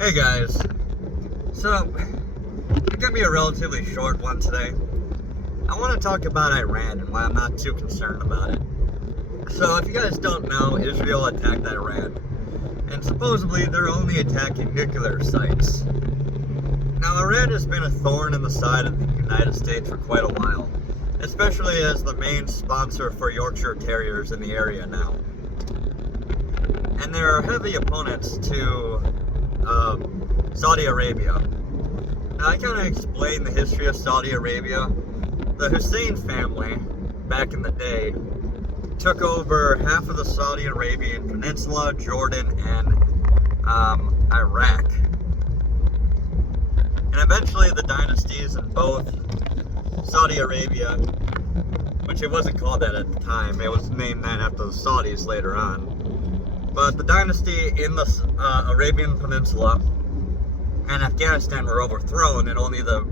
Hey guys, so it's gonna be a relatively short one today. I want to talk about Iran and why I'm not too concerned about it. So if you guys don't know, Israel attacked Iran, and supposedly they're only attacking nuclear sites. Now Iran has been a thorn in the side of the United States for quite a while, especially as the main sponsor for Yorkshire Terriers in the area now. And there are heavy opponents to Saudi Arabia. Now, I kind of explained the history of Saudi Arabia. The Hussein family, back in the day, took over half of the Saudi Arabian Peninsula, Jordan, and Iraq. And eventually the dynasties in both Saudi Arabia, which it wasn't called that at the time, it was named that after the Saudis later on. But the dynasty in the Arabian Peninsula and Afghanistan were overthrown, and only the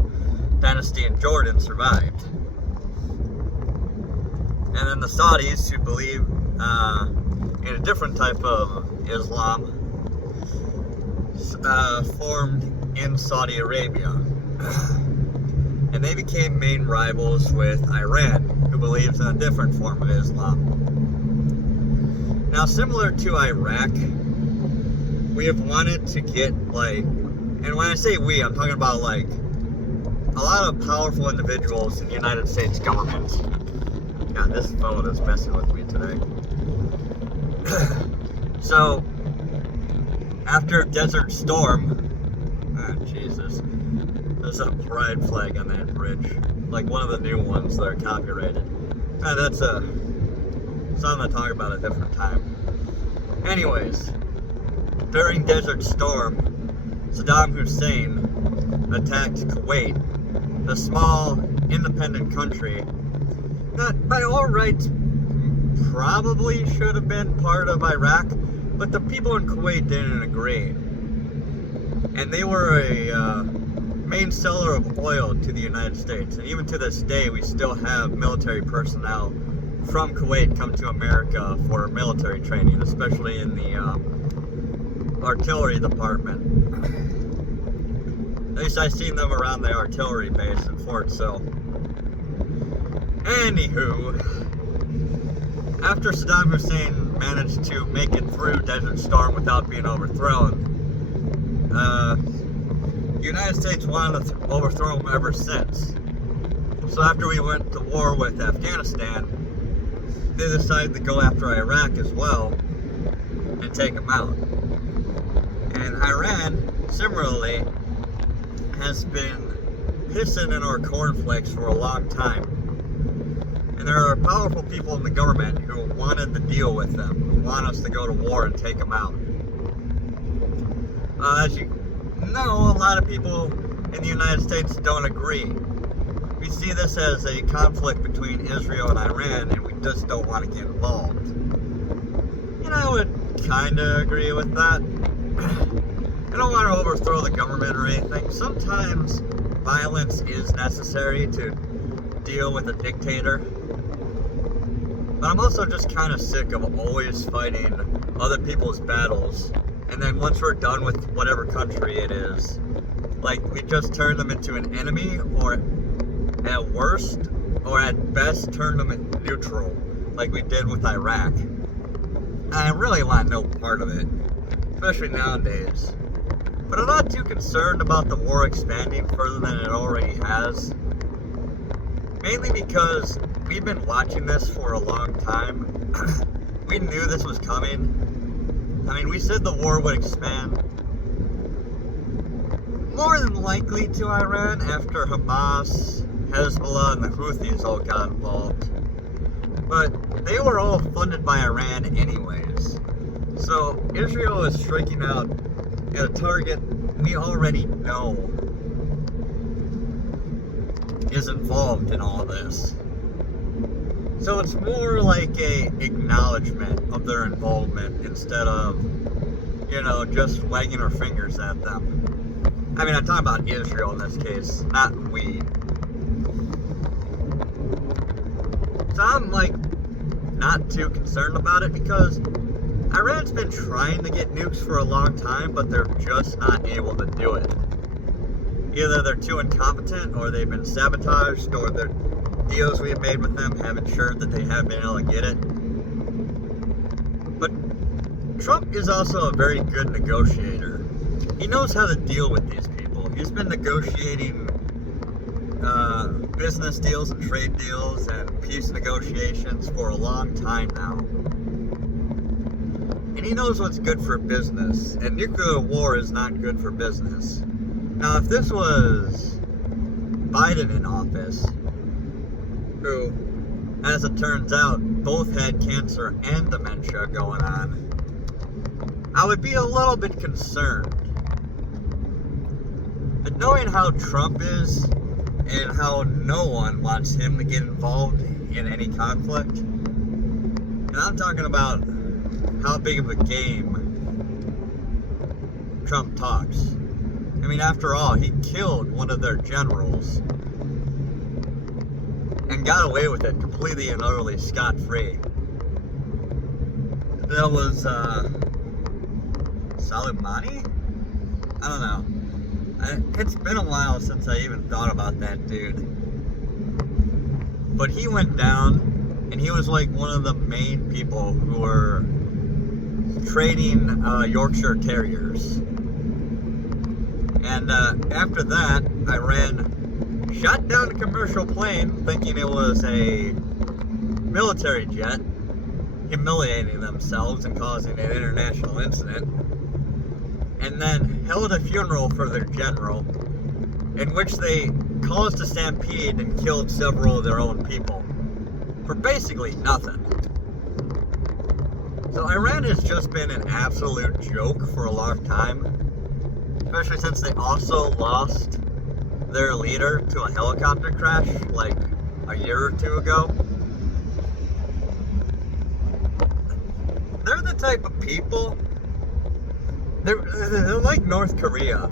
dynasty in Jordan survived. And then the Saudis, who believe in a different type of Islam, formed in Saudi Arabia. And they became main rivals with Iran, who believes in a different form of Islam. Now, similar to Iraq, we have wanted to get, and when I say we, I'm talking about, a lot of powerful individuals in the United States government. God, this phone is messing with me today. So, after Desert Storm, Jesus, there's a pride flag on that bridge, like one of the new ones that are copyrighted. That's something to talk about at a different time. Anyways, during Desert Storm, Saddam Hussein attacked Kuwait, the small, independent country that by all rights probably should have been part of Iraq, but the people in Kuwait didn't agree. And they were a main seller of oil to the United States. And even to this day, we still have military personnel from Kuwait come to America for military training, especially in the artillery department. At least I've seen them around the artillery base in Fort Sill. Anywho, after Saddam Hussein managed to make it through Desert Storm without being overthrown, the United States wanted to overthrow him ever since. So after we went to war with Afghanistan, they decided to go after Iraq as well and take him out. And Iran, similarly, has been pissing in our cornflakes for a long time. And there are powerful people in the government who wanted to deal with them, who want us to go to war and take them out. As you know, a lot of people in the United States don't agree. We see this as a conflict between Israel and Iran, and we just don't want to get involved. And I would kind of agree with that. I don't want to overthrow the government or anything. Sometimes violence is necessary to deal with a dictator. But I'm also just kind of sick of always fighting other people's battles. And then once we're done with whatever country it is, we just turn them into an enemy, or at worst, or at best, turn them into neutral, like we did with Iraq. I really want no part of it, especially nowadays. But I'm not too concerned about the war expanding further than it already has. Mainly because we've been watching this for a long time. We knew this was coming. I mean, we said the war would expand more than likely to Iran after Hamas, Hezbollah, and the Houthis all got involved. But they were all funded by Iran anyways. So Israel is striking out at a target we already know is involved in all this. So it's more like a acknowledgement of their involvement instead of, just wagging our fingers at them. I mean, I'm talking about Israel in this case, not we. So I'm not too concerned about it because Iran's been trying to get nukes for a long time, but they're just not able to do it. Either they're too incompetent, or they've been sabotaged, or the deals we've made with them have ensured that they haven't been able to get it. But Trump is also a very good negotiator. He knows how to deal with these people. He's been negotiating business deals and trade deals and peace negotiations for a long time now. And he knows what's good for business. And nuclear war is not good for business. Now, if this was Biden in office, who, as it turns out, both had cancer and dementia going on, I would be a little bit concerned. But knowing how Trump is, and how no one wants him to get involved in any conflict, and I'm talking about how big of a game Trump talks. I mean, after all, he killed one of their generals and got away with it completely and utterly scot-free. That was, Soleimani? I don't know. It's been a while since I even thought about that dude. But he went down, and he was like one of the main people who were trading Yorkshire Terriers. And after that, Iran shot down a commercial plane thinking it was a military jet, humiliating themselves and causing an international incident, and then held a funeral for their general, in which they caused a stampede and killed several of their own people for basically nothing. So Iran has just been an absolute joke for a long time, especially since they also lost their leader to a helicopter crash like a year or two ago. They're the type of people, they're like North Korea.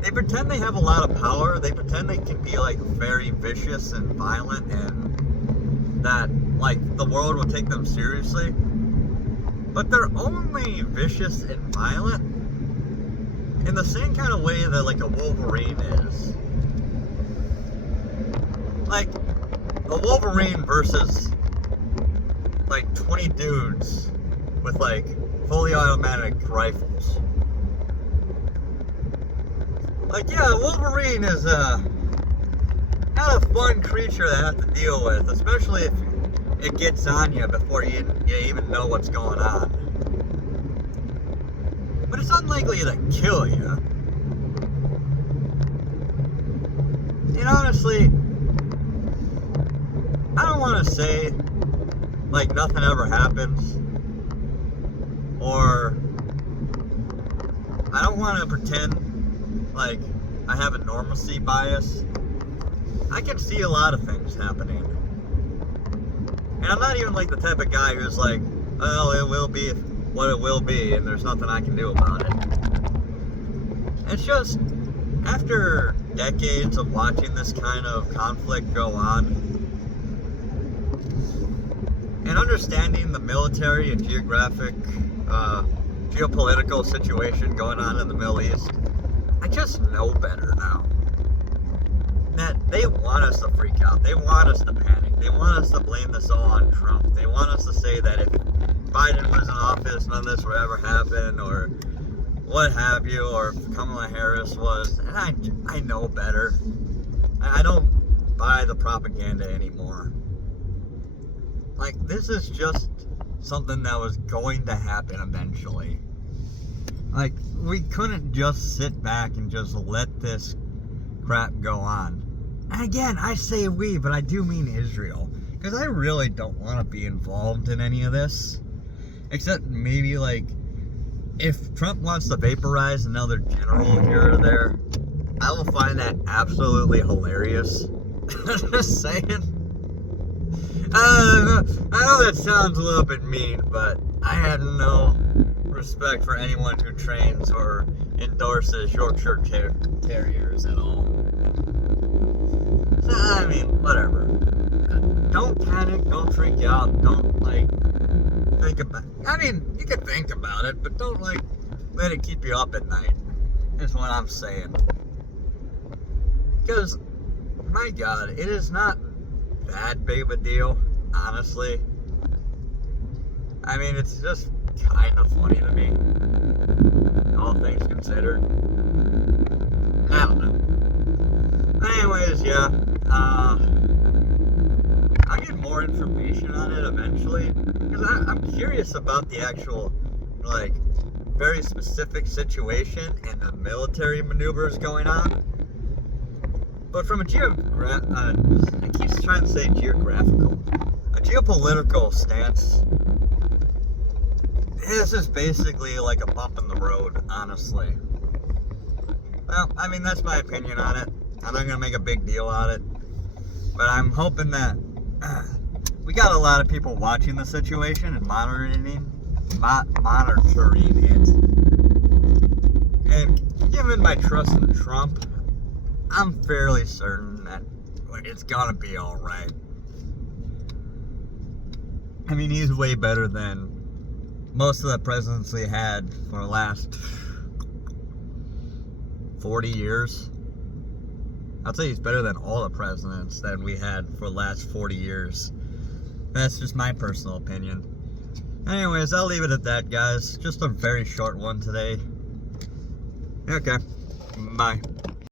They pretend they have a lot of power, they pretend they can be like very vicious and violent, and that like the world will take them seriously. But they're only vicious and violent in the same kind of way that like a Wolverine is. Like a Wolverine versus like 20 dudes with like fully automatic rifles. Like, yeah, Wolverine is not a fun creature to have to deal with, especially if it gets on you before you even know what's going on. But it's unlikely to kill you. And honestly, I don't want to say like nothing ever happens, or I don't want to pretend like I have a normalcy bias. I can see a lot of things happening. And I'm not even like the type of guy who's like, well, it will be what it will be, and there's nothing I can do about it. It's just, after decades of watching this kind of conflict go on, and understanding the military and geopolitical situation going on in the Middle East, I just know better now. That they want us to freak out. They want us to panic. They want us to blame this all on Trump. They want us to say that if Biden was in office, none of this would ever happen, or what have you, or if Kamala Harris was. And I know better. I don't buy the propaganda anymore. Like, this is just something that was going to happen eventually. Like, we couldn't just sit back and just let this crap go on. And again, I say we, but I do mean Israel. Because I really don't want to be involved in any of this. Except maybe, like, if Trump wants to vaporize another general here or there, I will find that absolutely hilarious. Just saying. I know that sounds a little bit mean, but I have no respect for anyone who trains or endorses Yorkshire Terriers at all. So, I mean, whatever. Don't panic, don't freak out, don't, like, think about. I mean, you can think about it, but don't like let it keep you up at night. Is what I'm saying. Because, my God, it is not that big of a deal, honestly. I mean, it's just kind of funny to me, all things considered. I don't know. Anyways, yeah, I'll get more information on it eventually, because I'm curious about the actual, like, very specific situation and the military maneuvers going on. But from a it keeps trying to say geographical, a geopolitical stance, this is basically like a bump in the road, honestly. Well, I mean, that's my opinion on it. I'm not going to make a big deal out of it. But I'm hoping that we got a lot of people watching the situation and monitoring it. And given my trust in Trump, I'm fairly certain that it's going to be alright. I mean, he's way better than most of the presidents we had for the last 40 years. I'd say he's better than all the presidents that we had for the last 40 years. That's just my personal opinion. Anyways, I'll leave it at that, guys. Just a very short one today. Okay. Bye.